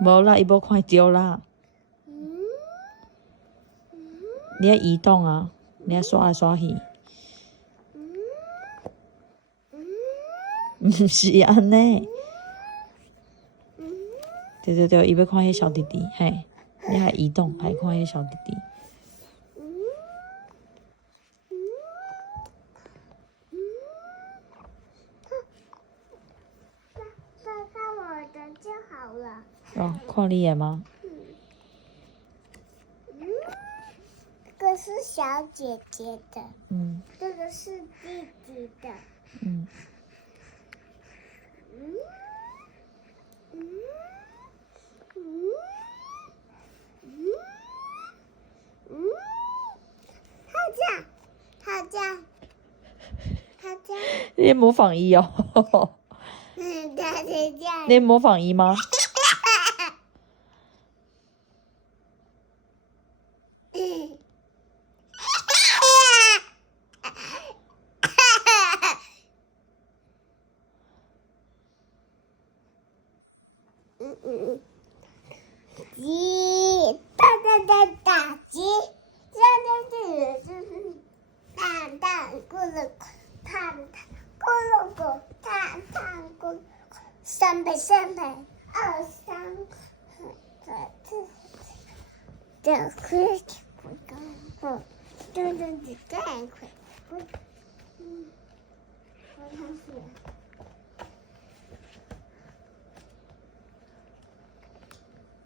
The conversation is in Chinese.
无啦，伊无看到啦。你要移动啊，你要刷来刷去。毋是安尼。对对对，伊要看迄小弟弟，嘿，你还移动，还看迄小弟弟。看我的就好了。哦，看你的吗？这个是小姐姐的，这个是弟弟的，他这样，你模仿伊哦。他是这样，你模仿伊吗？鸡，大鸡，这就是蛋咕噜咕噜咕蛋咕噜，3倍2、3，这快，这快，我看是。